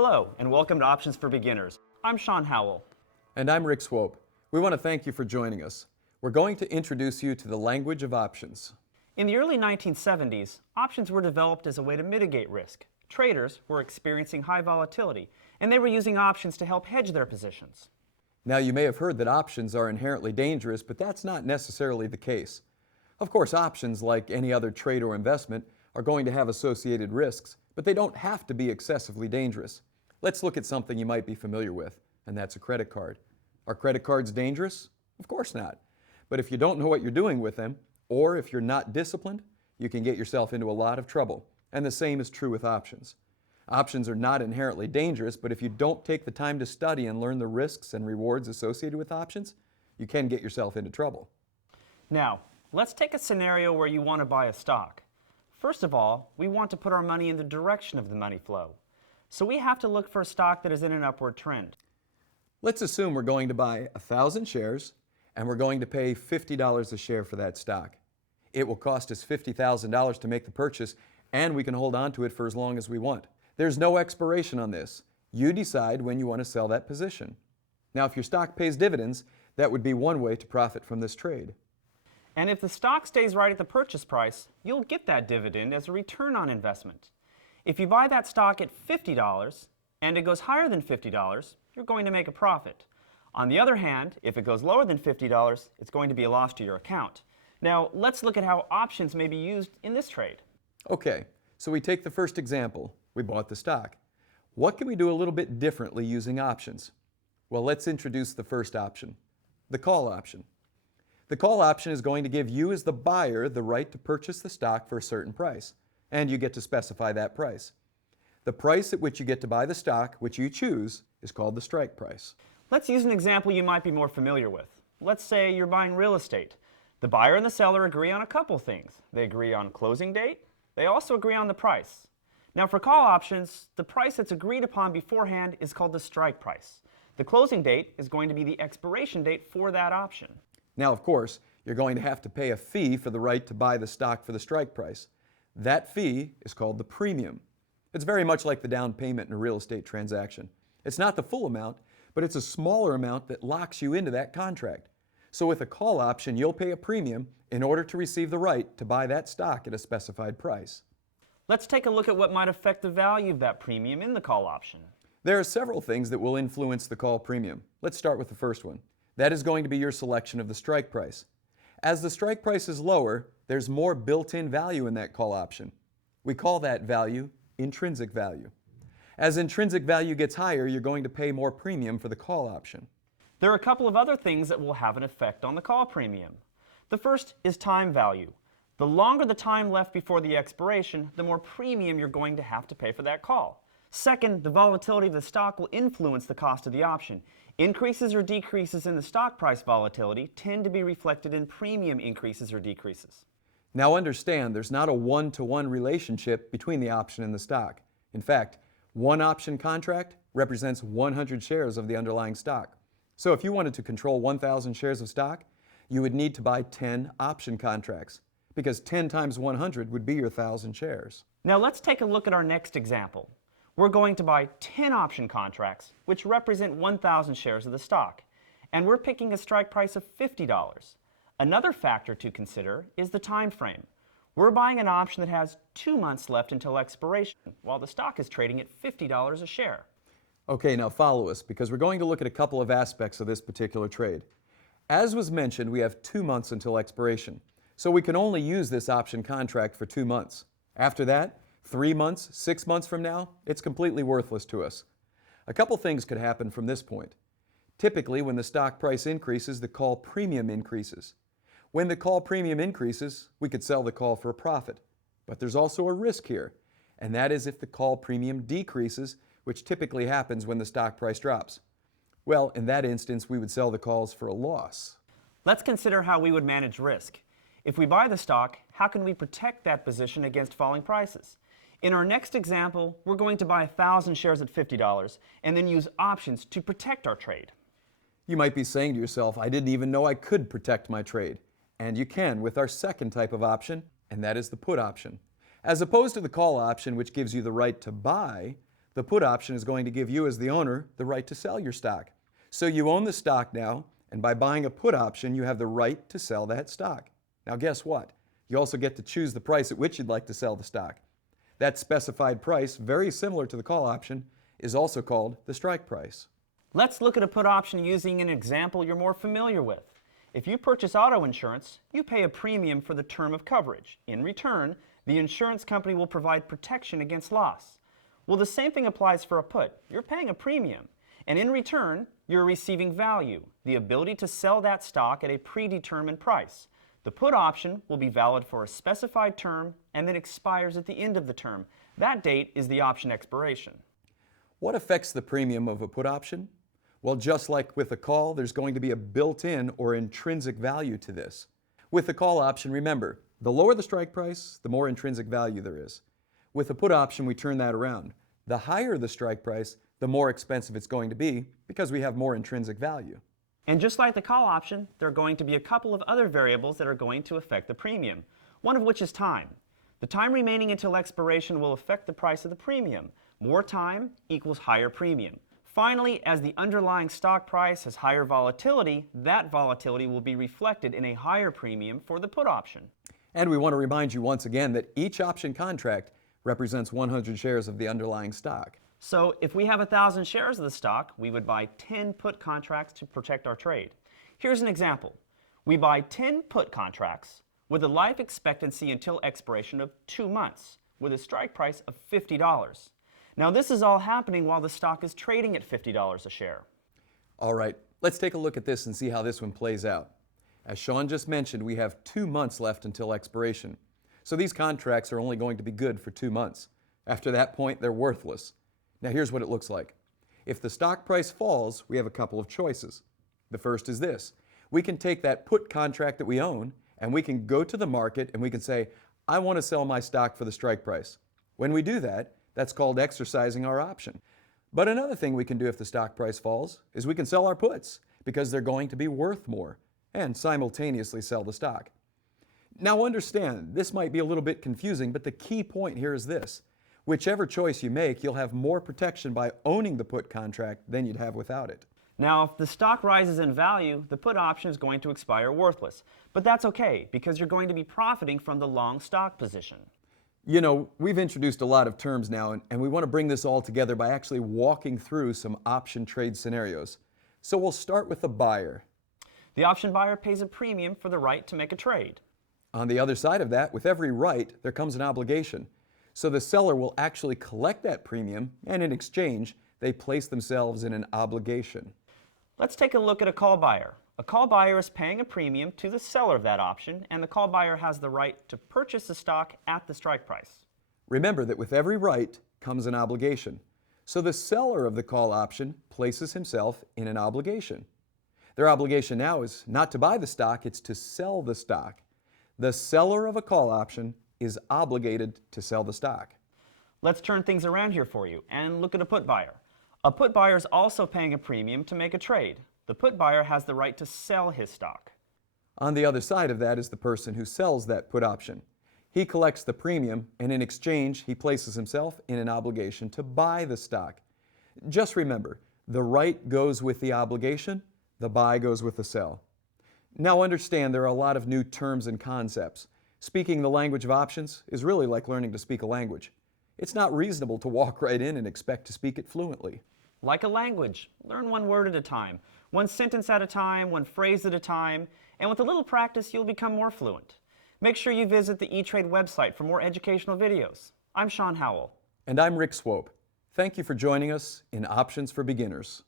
Hello, and welcome to Options for Beginners. I'm Sean Howell. And I'm Rick Swope. We want to thank you for joining us. We're going to introduce you to the language of options. In the early 1970s, options were developed as a way to mitigate risk. Traders were experiencing high volatility, and they were using options to help hedge their positions. Now, you may have heard that options are inherently dangerous, but that's not necessarily the case. Of course, options, like any other trade or investment, are going to have associated risks, but they don't have to be excessively dangerous. Let's look at something you might be familiar with, and that's a credit card. Are credit cards dangerous? Of course not. But if you don't know what you're doing with them, or if you're not disciplined, you can get yourself into a lot of trouble. And the same is true with options. Options are not inherently dangerous, but if you don't take the time to study and learn the risks and rewards associated with options, you can get yourself into trouble. Now, let's take a scenario where you want to buy a stock. First of all, we want to put our money in the direction of the money flow. So we have to look for a stock that is in an upward trend. Let's assume we're going to buy 1,000 shares and we're going to pay $50 a share for that stock. It will cost us $50,000 to make the purchase, and we can hold on to it for as long as we want. There's no expiration on this. You decide when you want to sell that position. Now, if your stock pays dividends, that would be one way to profit from this trade. And if the stock stays right at the purchase price, you'll get that dividend as a return on investment. If you buy that stock at $50 and it goes higher than $50, you're going to make a profit. On the other hand, if it goes lower than $50, it's going to be a loss to your account. Now, let's look at how options may be used in this trade. Okay, so we take the first example. We bought the stock. What can we do a little bit differently using options? Well, let's introduce the first option, the call option. The call option is going to give you as the buyer the right to purchase the stock for a certain price, and you get to specify that price. The price at which you get to buy the stock, which you choose, is called the strike price. Let's use an example you might be more familiar with. Let's say you're buying real estate. The buyer and the seller agree on a couple things. They agree on closing date. They also agree on the price. Now, for call options, the price that's agreed upon beforehand is called the strike price. The closing date is going to be the expiration date for that option. Now, of course, you're going to have to pay a fee for the right to buy the stock for the strike price. That fee is called the premium. It's very much like the down payment in a real estate transaction. It's not the full amount, but it's a smaller amount that locks you into that contract. So with a call option, you'll pay a premium in order to receive the right to buy that stock at a specified price. Let's take a look at what might affect the value of that premium in the call option. There are several things that will influence the call premium. Let's start with the first one. That is going to be your selection of the strike price. As the strike price is lower, there's more built-in value in that call option. We call that value intrinsic value. As intrinsic value gets higher, you're going to pay more premium for the call option. There are a couple of other things that will have an effect on the call premium. The first is time value. The longer the time left before the expiration, the more premium you're going to have to pay for that call. Second, the volatility of the stock will influence the cost of the option. Increases or decreases in the stock price volatility tend to be reflected in premium increases or decreases. Now understand, there's not a one-to-one relationship between the option and the stock. In fact, one option contract represents 100 shares of the underlying stock. So if you wanted to control 1,000 shares of stock, you would need to buy 10 option contracts, because 10 times 100 would be your 1,000 shares. Now let's take a look at our next example. We're going to buy 10 option contracts, which represent 1,000 shares of the stock, and we're picking a strike price of $50. Another factor to consider is the time frame. We're buying an option that has 2 months left until expiration, while the stock is trading at $50 a share. Okay, now follow us, because we're going to look at a couple of aspects of this particular trade. As was mentioned, we have 2 months until expiration, so we can only use this option contract for 2 months. After that, 3 months, 6 months from now, it's completely worthless to us. A couple things could happen from this point. Typically, when the stock price increases, the call premium increases. When the call premium increases, we could sell the call for a profit. But there's also a risk here, and that is if the call premium decreases, which typically happens when the stock price drops. Well, in that instance, we would sell the calls for a loss. Let's consider how we would manage risk. If we buy the stock, how can we protect that position against falling prices? In our next example, we're going to buy 1,000 shares at $50 and then use options to protect our trade. You might be saying to yourself, I didn't even know I could protect my trade. And you can with our second type of option, and that is the put option. As opposed to the call option, which gives you the right to buy, the put option is going to give you, as the owner, the right to sell your stock. So you own the stock now, and by buying a put option, you have the right to sell that stock. Now guess what? You also get to choose the price at which you'd like to sell the stock. That specified price, very similar to the call option, is also called the strike price. Let's look at a put option using an example you're more familiar with. If you purchase auto insurance, you pay a premium for the term of coverage. In return, the insurance company will provide protection against loss. Well, the same thing applies for a put. You're paying a premium, and in return, you're receiving value, the ability to sell that stock at a predetermined price. The put option will be valid for a specified term and then expires at the end of the term. That date is the option expiration. What affects the premium of a put option? Well, just like with a call, there's going to be a built-in or intrinsic value to this. With the call option, remember, the lower the strike price, the more intrinsic value there is. With a put option, we turn that around. The higher the strike price, the more expensive it's going to be because we have more intrinsic value. And just like the call option, there are going to be a couple of other variables that are going to affect the premium, one of which is time. The time remaining until expiration will affect the price of the premium. More time equals higher premium. Finally, as the underlying stock price has higher volatility, that volatility will be reflected in a higher premium for the put option. And we want to remind you once again that each option contract represents 100 shares of the underlying stock. So if we have 1,000 shares of the stock, we would buy 10 put contracts to protect our trade. Here's an example. We buy 10 put contracts with a life expectancy until expiration of 2 months, with a strike price of $50. Now this is all happening while the stock is trading at $50 a share. All right, let's take a look at this and see how this one plays out. As Sean just mentioned, we have 2 months left until expiration. So these contracts are only going to be good for 2 months. After that point, they're worthless. Now here's what it looks like. If the stock price falls, we have a couple of choices. The first is this. We can take that put contract that we own and we can go to the market and we can say, I want to sell my stock for the strike price. When we do that, that's called exercising our option. But another thing we can do if the stock price falls is we can sell our puts because they're going to be worth more and simultaneously sell the stock. Now understand, this might be a little bit confusing, but the key point here is this. Whichever choice you make, you'll have more protection by owning the put contract than you'd have without it. Now, if the stock rises in value, the put option is going to expire worthless. But that's okay, because you're going to be profiting from the long stock position. You know, we've introduced a lot of terms now, and we want to bring this all together by actually walking through some option trade scenarios. So we'll start with the buyer. The option buyer pays a premium for the right to make a trade. On the other side of that, with every right, there comes an obligation. So the seller will actually collect that premium, and in exchange, they place themselves in an obligation. Let's take a look at a call buyer. A call buyer is paying a premium to the seller of that option, and the call buyer has the right to purchase the stock at the strike price. Remember that with every right comes an obligation. So the seller of the call option places himself in an obligation. Their obligation now is not to buy the stock, it's to sell the stock. The seller of a call option is obligated to sell the stock. Let's turn things around here for you and look at a put buyer. A put buyer is also paying a premium to make a trade. The put buyer has the right to sell his stock. On the other side of that is the person who sells that put option. He collects the premium, and in exchange, he places himself in an obligation to buy the stock. Just remember, the right goes with the obligation, the buy goes with the sell. Now understand there are a lot of new terms and concepts. Speaking the language of options is really like learning to speak a language. It's not reasonable to walk right in and expect to speak it fluently. Like a language, learn one word at a time, one sentence at a time, one phrase at a time, and with a little practice, you'll become more fluent. Make sure you visit the E-Trade website for more educational videos. I'm Sean Howell. And I'm Rick Swope. Thank you for joining us in Options for Beginners.